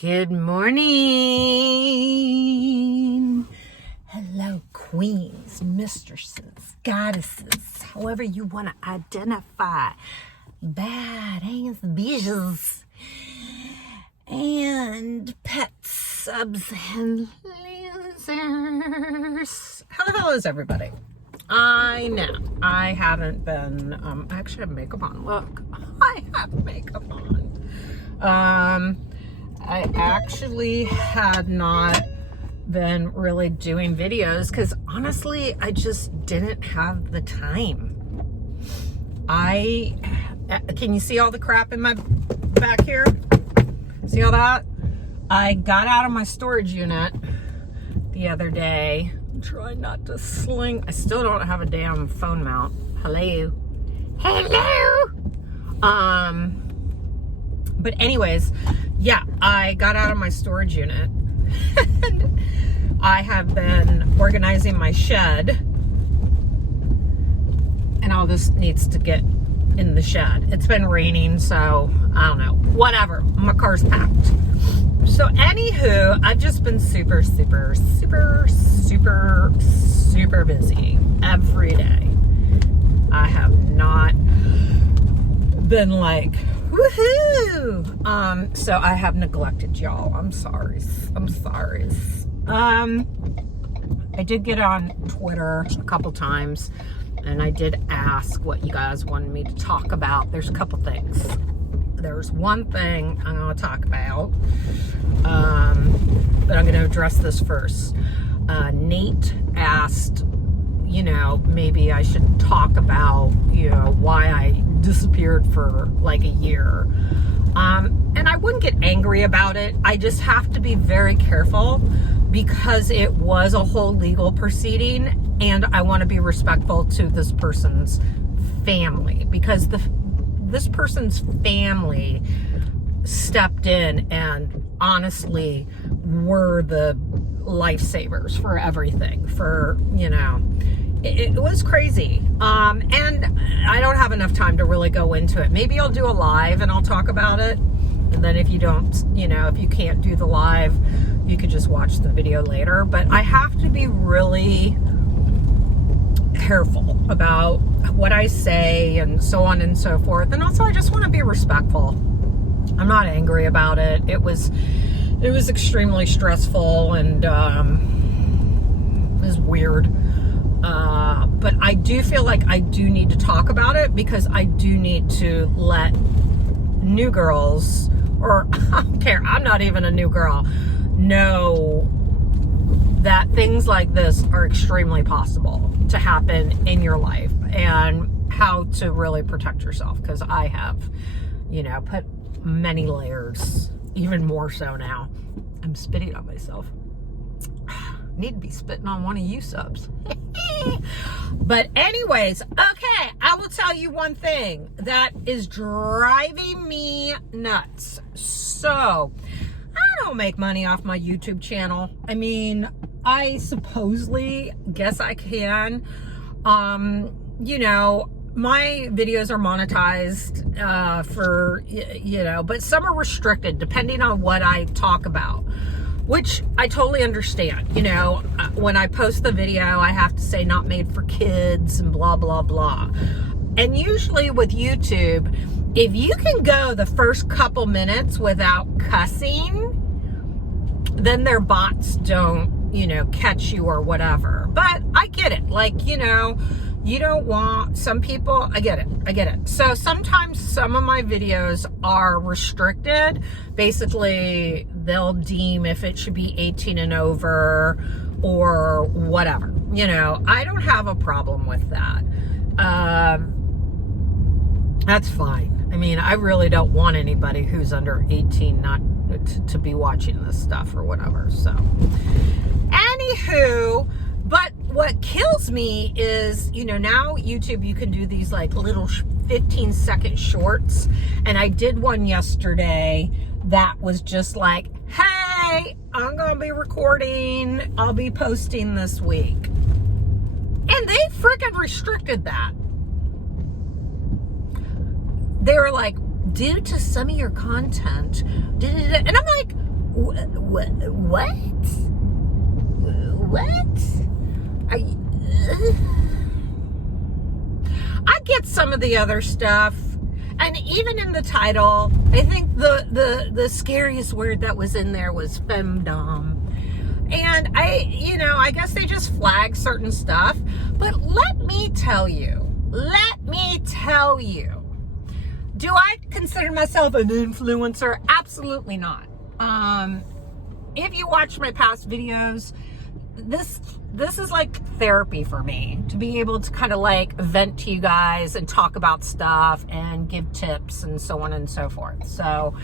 Good morning. Hello, queens, mistresses, goddesses, however you want to identify. Bad ass bitches and pets, subs, and losers. How the hell is everybody? I know I haven't been, I actually have makeup on. Look, I have makeup on. I actually had not been really doing videos because honestly, I just didn't have the time. Can you see all the crap in my back here? See all that? I got out of my storage unit the other day. I'm trying not to sling. I still don't have a damn phone mount. Hello. Hello. But anyways, yeah, I got out of my storage unit and I have been organizing my shed, and all this needs to get in the shed. It's been raining, so I don't know, whatever. My car's packed. So anywho, I've just been super busy every day. I have not been like, woohoo! So I have neglected y'all. I'm sorry. I did get on Twitter a couple times, and I did ask what you guys wanted me to talk about. There's a couple things. There's one thing I'm going to talk about, but I'm going to address this first. Nate asked, maybe I should talk about, why I disappeared for like a year. And I wouldn't get angry about it. I just have to be very careful because it was a whole legal proceeding, and I want to be respectful to this person's family, because this person's family stepped in and honestly were the lifesavers for everything, it was crazy. And I don't have enough time to really go into it. Maybe I'll do a live and I'll talk about it. And then if you don't, if you can't do the live, you could just watch the video later. But I have to be really careful about what I say and so on and so forth. And also I just want to be respectful. I'm not angry about it. It was extremely stressful, and it was weird. But I do feel like I do need to talk about it, because I do need to let new girls, or I don't care, I'm not even a new girl, know that things like this are extremely possible to happen in your life, and how to really protect yourself, because I have, put many layers, even more so now. I'm spitting on myself. Need to be spitting on one of you subs. But anyways, okay, I will tell you one thing that is driving me nuts. So, I don't make money off my YouTube channel. I mean, I supposedly guess I can. My videos are monetized but some are restricted depending on what I talk about, which I totally understand. When I post the video, I have to say not made for kids and blah, blah, blah. And usually with YouTube, if you can go the first couple minutes without cussing, then their bots don't, catch you or whatever. But I get it. You don't want, some people, I get it. So sometimes some of my videos are restricted. Basically, they'll deem if it should be 18 and over or whatever. I don't have a problem with that. That's fine. I mean, I really don't want anybody who's under 18 not to be watching this stuff or whatever. So, anywho, but what kills me is, now YouTube, you can do these like little 15-second shorts. And I did one yesterday that was just like, hey, I'm going to be recording. I'll be posting this week. And they freaking restricted that. They were like, due to some of your content. And I'm like, What? I get some of the other stuff, and even in the title, I think the scariest word that was in there was femdom. And I guess they just flag certain stuff. But let me tell you, do I consider myself an influencer? Absolutely not. If you watch my past videos, this is like therapy for me, to be able to kind of like vent to you guys and talk about stuff and give tips and so on and so forth. So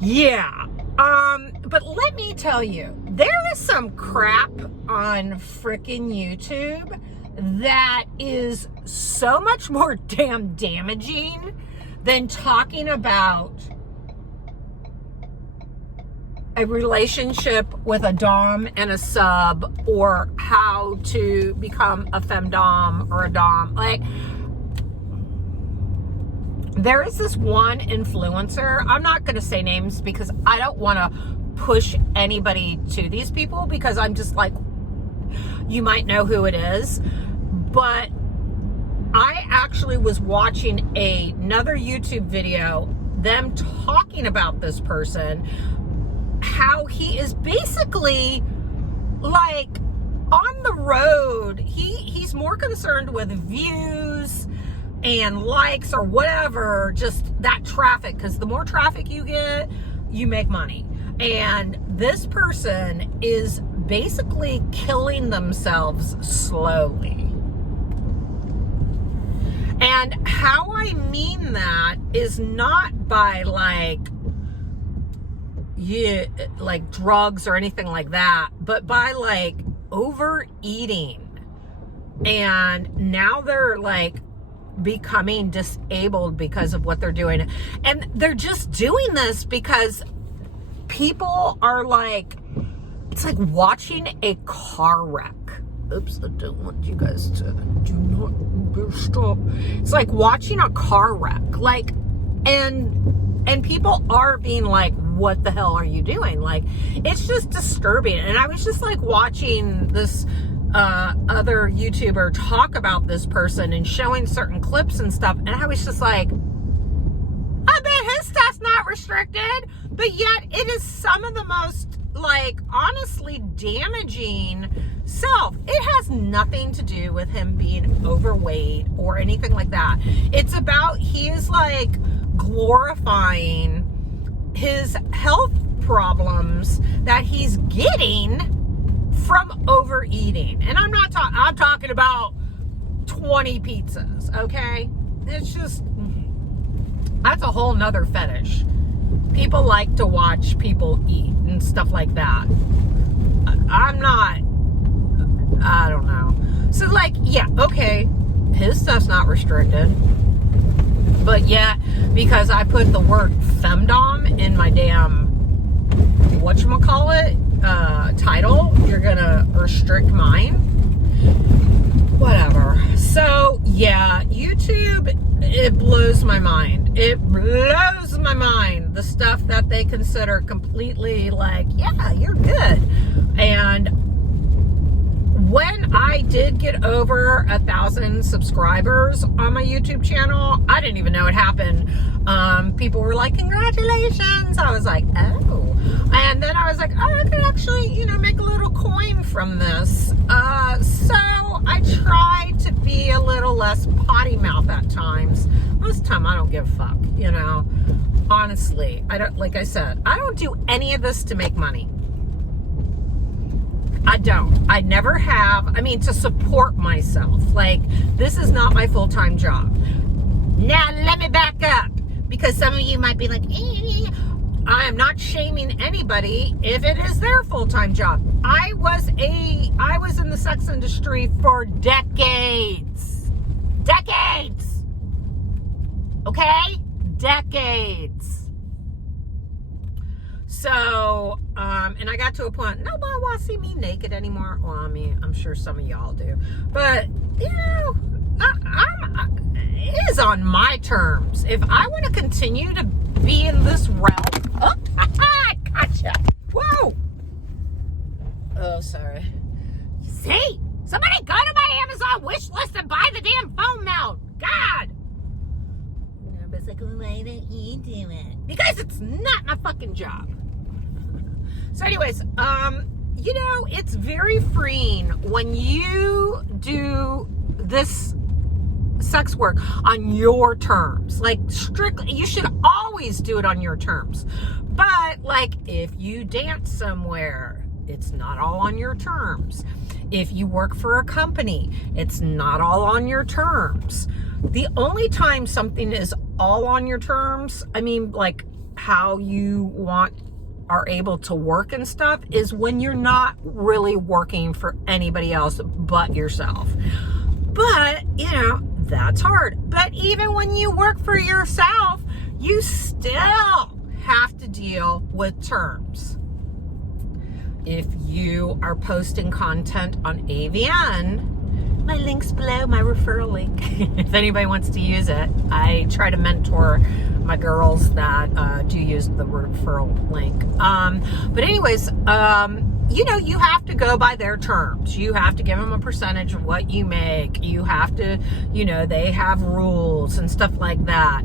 yeah. But let me tell you, there is some crap on frickin' YouTube that is so much more damn damaging than talking about a relationship with a dom and a sub, or how to become a femdom or a dom. Like, there is this one influencer, I'm not going to say names because I don't want to push anybody to these people, because I'm just like, you might know who it is. But I actually was watching another YouTube video, them talking about this person, how he is basically like on the road. He's more concerned with views and likes or whatever, just that traffic, because the more traffic you get, you make money. And this person is basically killing themselves slowly. And how I mean that is not by like drugs or anything like that, but by like overeating. And now they're like becoming disabled because of what they're doing. And they're just doing this because people are like, it's like watching a car wreck. Oops, I don't want you guys to do not stop. It's like watching a car wreck. Like, and people are being like, what the hell are you doing? Like, it's just disturbing. And I was just like watching this other YouTuber talk about this person and showing certain clips and stuff, and I was just like, I bet his stuff's not restricted, but yet it is some of the most, like, honestly damaging self. It has nothing to do with him being overweight or anything like that. It's about, he is like glorifying his health problems that he's getting from overeating. And I'm not talking, I'm talking about 20 pizzas, okay? It's just, that's a whole nother fetish. People like to watch people eat and stuff like that. I'm not, I don't know. So like, yeah, okay, his stuff's not restricted. But yet, because I put the word femdom in my damn, whatchamacallit, title, you're gonna restrict mine? Whatever. So, yeah, YouTube, it blows my mind. It blows my mind. The stuff that they consider completely like, yeah, you're good. And when I did get over 1,000 subscribers on my YouTube channel, I didn't even know it happened. People were like, congratulations. I was like, oh. And then I was like, oh, I could actually, make a little coin from this. So I try to be a little less potty mouth at times. Most of the time, I don't give a fuck, Honestly, I don't, like I said, I don't do any of this to make money. I don't. I never have. I mean, to support myself. Like, this is not my full-time job. Now, let me back up, because some of you might be like, I am not shaming anybody if it is their full-time job. I was in the sex industry for decades. Decades. Okay? Decades. So, and I got to a point, nobody wants to see me naked anymore. Well, I mean, I'm sure some of y'all do. But, it is on my terms. If I want to continue to be in this realm, oh, I gotcha. the damn phone mount. God. Everybody's like, well, why don't you do it? Because it's not my fucking job. So anyways, you know, it's very freeing when you do this sex work on your terms. Like, strictly, you should always do it on your terms. But, like, if you dance somewhere, it's not all on your terms. If you work for a company, it's not all on your terms. The only time something is all on your terms, I mean, like, how you are able to work and stuff, is when you're not really working for anybody else but yourself. But, you know, that's hard. But even when you work for yourself, you still have to deal with terms. If you are posting content on AVN, my link's below, my referral link. If anybody wants to use it, I try to mentor my girls that do use the referral link. But anyways, you know, you have to go by their terms. You have to give them a percentage of what you make. You have to, you know, they have rules and stuff like that.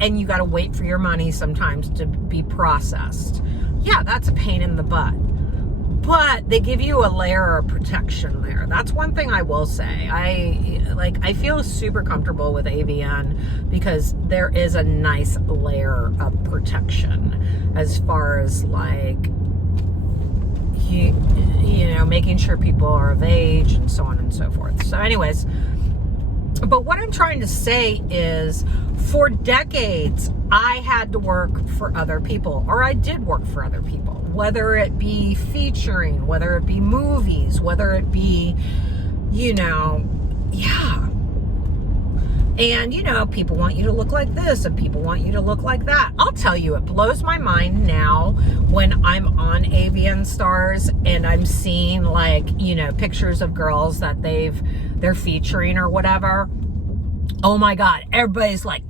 And you got to wait for your money sometimes to be processed. Yeah, that's a pain in the butt. But they give you a layer of protection there. That's one thing I will say. I feel super comfortable with AVN because there is a nice layer of protection as far as, like, you know, making sure people are of age and so on and so forth. So anyways, but what I'm trying to say is, for decades, I had to work for other people, or I did work for other people, whether it be featuring, whether it be movies, whether it be, you know, yeah. And, you know, people want you to look like this and people want you to look like that. I'll tell you, it blows my mind now when I'm on AVN Stars and I'm seeing, like, you know, pictures of girls that they're featuring or whatever. Oh my God, everybody's like,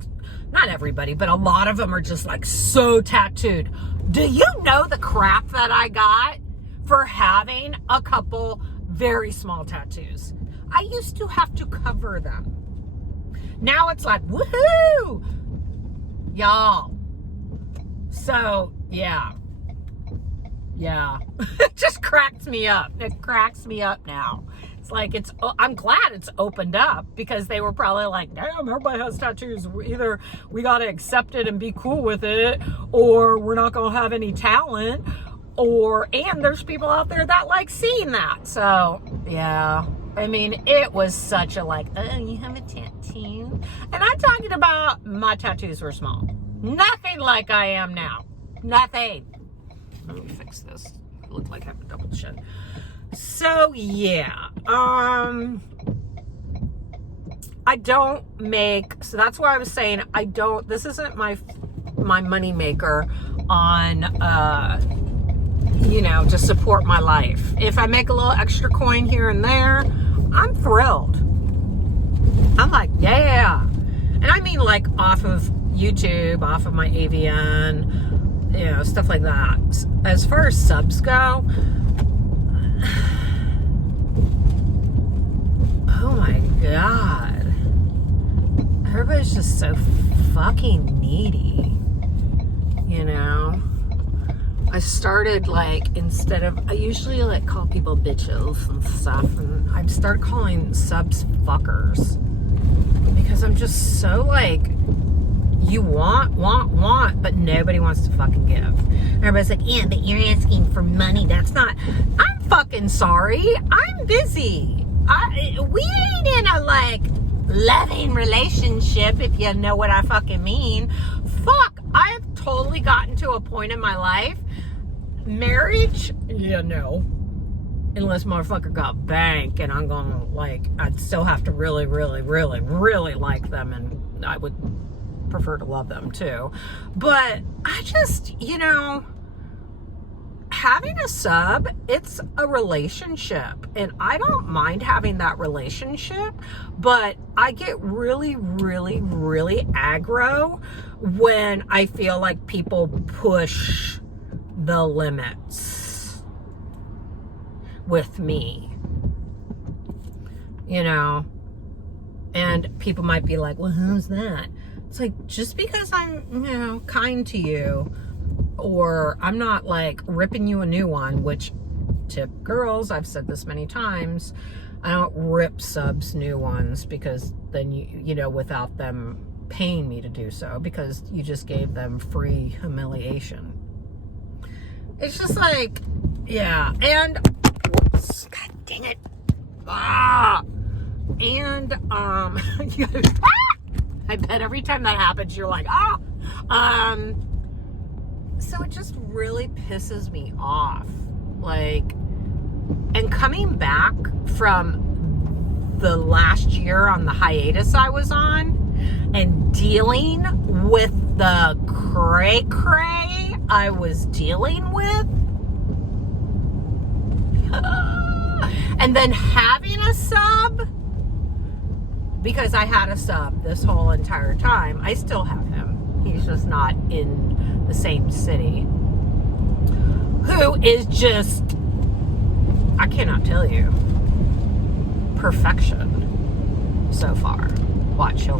not everybody, but a lot of them are just like so tattooed. Do you know the crap that I got for having a couple very small tattoos? I used to have to cover them. Now it's like, woohoo, y'all. So, yeah. It just cracks me up. It cracks me up now. It's like, I'm glad it's opened up, because they were probably like, damn, everybody has tattoos. Either we got to accept it and be cool with it, or we're not going to have any talent, and there's people out there that like seeing that. So, yeah. I mean, it was such a like, oh, you have a tattoo? And I'm talking about my tattoos were small. Nothing like I am now. Nothing. Let me fix this. I look like I have a double chin. So, yeah. I don't make, so that's why I was saying this isn't my money maker on, you know, to support my life. If I make a little extra coin here and there, I'm thrilled. I'm like, yeah. And I mean, like, off of YouTube, off of my AVN, you know, stuff like that. As far as subs go, oh my God. Everybody's just so fucking needy, you know? I started, like, I usually, like, call people bitches and stuff, and I've started calling subs fuckers, because I'm just so, like, you want, but nobody wants to fucking give. Everybody's like, yeah, but you're asking for money. That's not, I'm fucking sorry. I'm busy. We ain't in a, like, loving relationship, if you know what I fucking mean. Fuck, I've totally gotten to a point in my life. Marriage, yeah, no. Unless motherfucker got bank, and I'm gonna, like, I'd still have to really, really, really, really like them, and I would prefer to love them too. But I just, you know, having a sub, it's a relationship, and I don't mind having that relationship, but I get really, really, really aggro when I feel like people push the limits with me. You know, And people might be like, well, who's that? It's like, just because I'm, kind to you, or I'm not like ripping you a new one, which tip girls, I've said this many times, I don't rip subs new ones, because then without them paying me to do so, because you just gave them free humiliation. It's just like, yeah. And whoops, god dang it. And I bet every time that happens you're like, so it just really pisses me off. Like, and coming back from the last year on the hiatus I was on, and dealing with the cray-cray I was dealing with, and then having a sub, because I had a sub this whole entire time. I still have him. He's just not in the same city. Who is just, I cannot tell you, perfection so far. Watch, he'll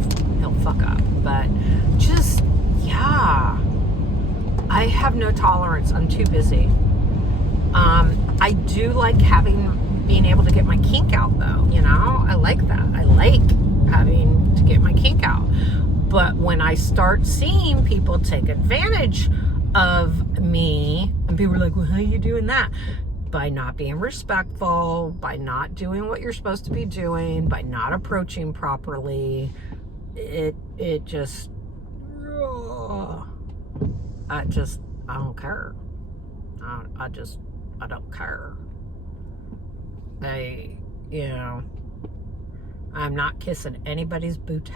fuck up. But just, yeah. I have no tolerance. I'm too busy. I do like being able to get my kink out, though. I like that. I like having to get my kink out. But when I start seeing people take advantage of me, and people are like, well, how are you doing that? By not being respectful, by not doing what you're supposed to be doing, by not approaching properly, it just, I don't care. I don't care. I'm not kissing anybody's booty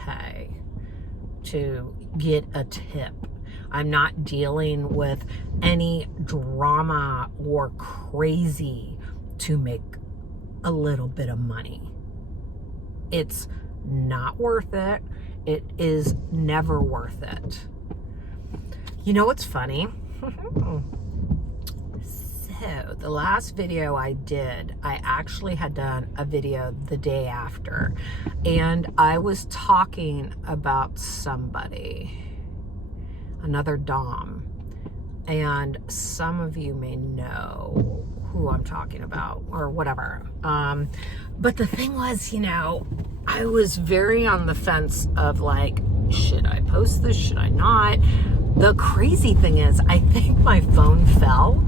to get a tip. I'm not dealing with any drama or crazy to make a little bit of money. It's not worth it. It is never worth it. You know what's funny? So the last video I did, I actually had done a video the day after, and I was talking about somebody, another dom, and some of you may know who I'm talking about or whatever. But the thing was, I was very on the fence of like, should I post this? Should I not? The crazy thing is, I think my phone fell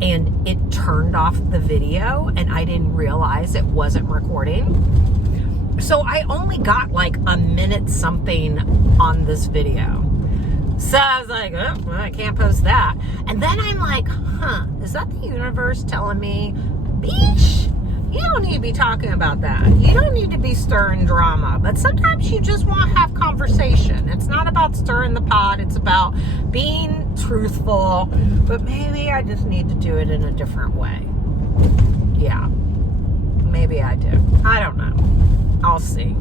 and it turned off the video, and I didn't realize it wasn't recording. So I only got like a minute something on this video. So I was like, oh, well, I can't post that. And then I'm like, is that the universe telling me, Beesh, you don't need to be talking about that. You don't need to be stirring drama. But sometimes you just want to have conversation. It's not about stirring the pot. It's about being truthful. But maybe I just need to do it in a different way. Yeah. Maybe I do. I don't know. I'll see.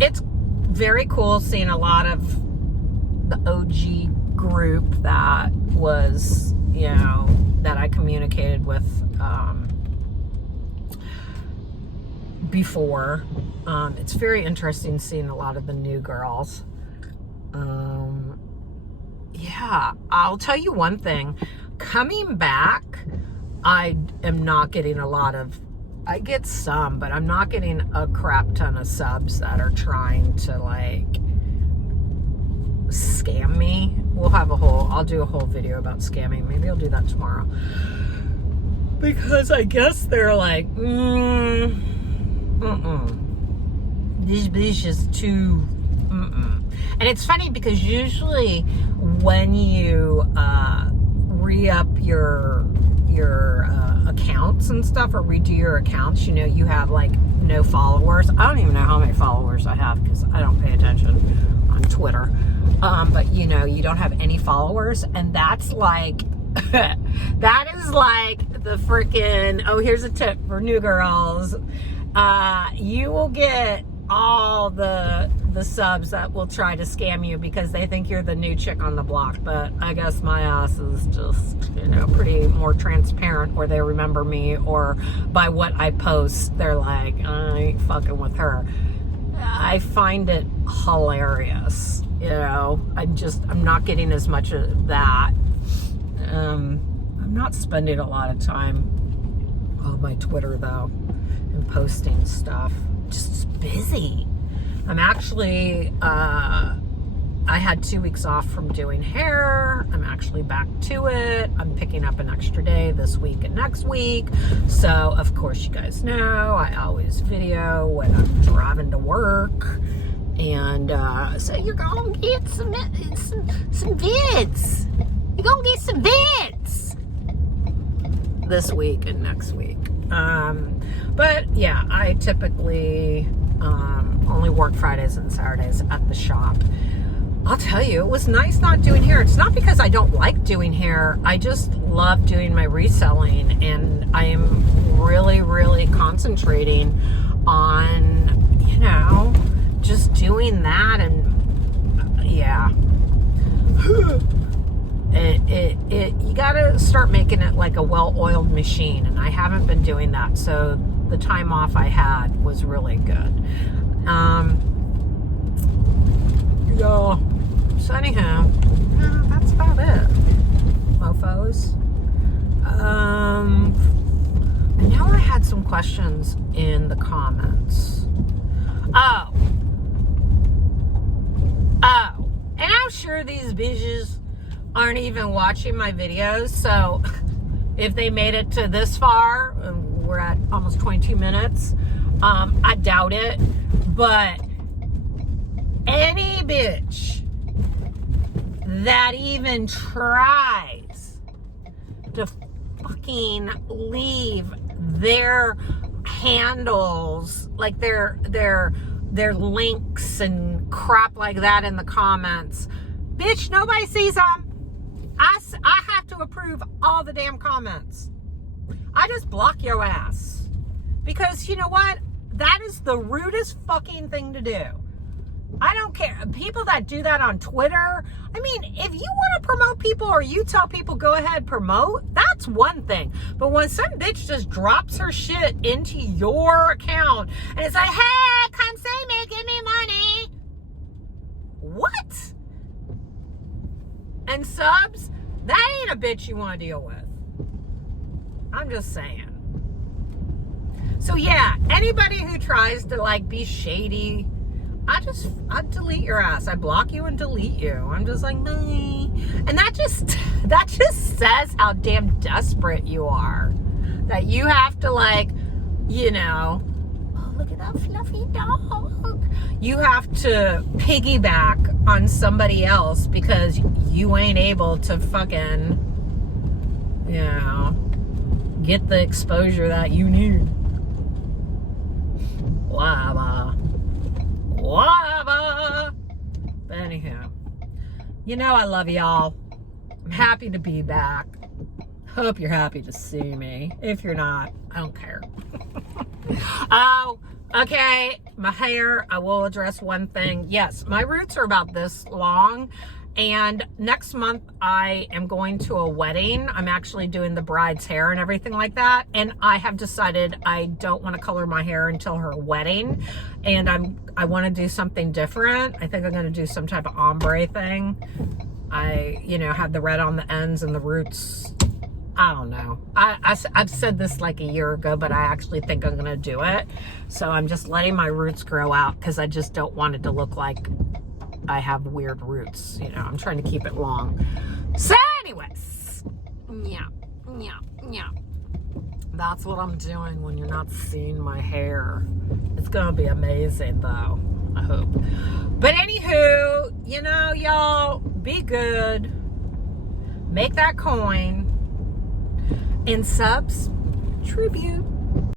It's very cool seeing a lot of the OG group that was, that I communicated with before. It's very interesting seeing a lot of the new girls. Yeah, I'll tell you one thing. Coming back, I am not getting a lot of, I get some, but I'm not getting a crap ton of subs that are trying to like scam me. I'll do a whole video about scamming. Maybe I'll do that tomorrow. Because I guess they're like, this bitch is too, And it's funny because usually when you re-up your accounts and stuff, or redo your accounts, you have like no followers. I don't even know how many followers I have because I don't pay attention on Twitter. But you don't have any followers, and that's like that is like the freaking, here's a tip for new girls. You will get all the the subs that will try to scam you because they think you're the new chick on the block. But I guess my ass is just, you know, pretty more transparent, or they remember me, or by what I post, they're like, I ain't fucking with her. I find it hilarious, you know. I'm not getting as much of that. I'm not spending a lot of time on my Twitter though and posting stuff. Just busy. I'm actually, I had 2 weeks off from doing hair. I'm actually back to it. I'm picking up an extra day this week and next week. So, of course, you guys know I always video when I'm driving to work. And so you're going to get some vids. You're going to get some vids this week and next week. But, yeah, I typically only work Fridays and Saturdays at the shop. I'll tell you, it was nice not doing hair. It's not because I don't like doing hair. I just love doing my reselling, and I am really, really concentrating on, you know, just doing that. And yeah, you gotta start making it like a well-oiled machine, and I haven't been doing that. So the time off I had was really good. Yeah. So anyhow, that's about it, mofos. I know I had some questions in the comments. Oh, and I'm sure these bitches aren't even watching my videos, so if they made it to this far, we're at almost 22 minutes, I doubt it, but any bitch that even tries to fucking leave their handles, like their links and crap like that in the comments, bitch, nobody sees them. I have to approve all the damn comments. I just block your ass, because you know what? That is the rudest fucking thing to do. I don't care. People that do that on Twitter, I mean, if you want to promote people or you tell people go ahead, promote, that's one thing. But when some bitch just drops her shit into your account and it's like, hey, come see me, give me money. What? And subs, that ain't a bitch you want to deal with. I'm just saying. So yeah, anybody who tries to like be shady, I delete your ass. I block you and delete you. I'm just like, bye. And that just says how damn desperate you are. That you have to, like, you know, oh, look at that fluffy dog. You have to piggyback on somebody else because you ain't able to fucking, you know, get the exposure that you need. Whatever. But anyhow, you know I love y'all. I'm happy to be back. Hope you're happy to see me. If you're not, I don't care. Oh, okay. My hair, I will address one thing. Yes, my roots are about this long. And next month, I am going to a wedding. I'm actually doing the bride's hair and everything like that. And I have decided I don't want to color my hair until her wedding. And I want to do something different. I think I'm going to do some type of ombre thing. You know, have the red on the ends and the roots. I don't know. I've said this like a year ago, but I actually think I'm going to do it. So I'm just letting my roots grow out because I just don't want it to look like I have weird roots. You know, I'm trying to keep it long. So anyways, yeah. That's what I'm doing when you're not seeing my hair. It's going to be amazing though, I hope. But anywho, you know, y'all, be good. Make that coin. And subs, tribute.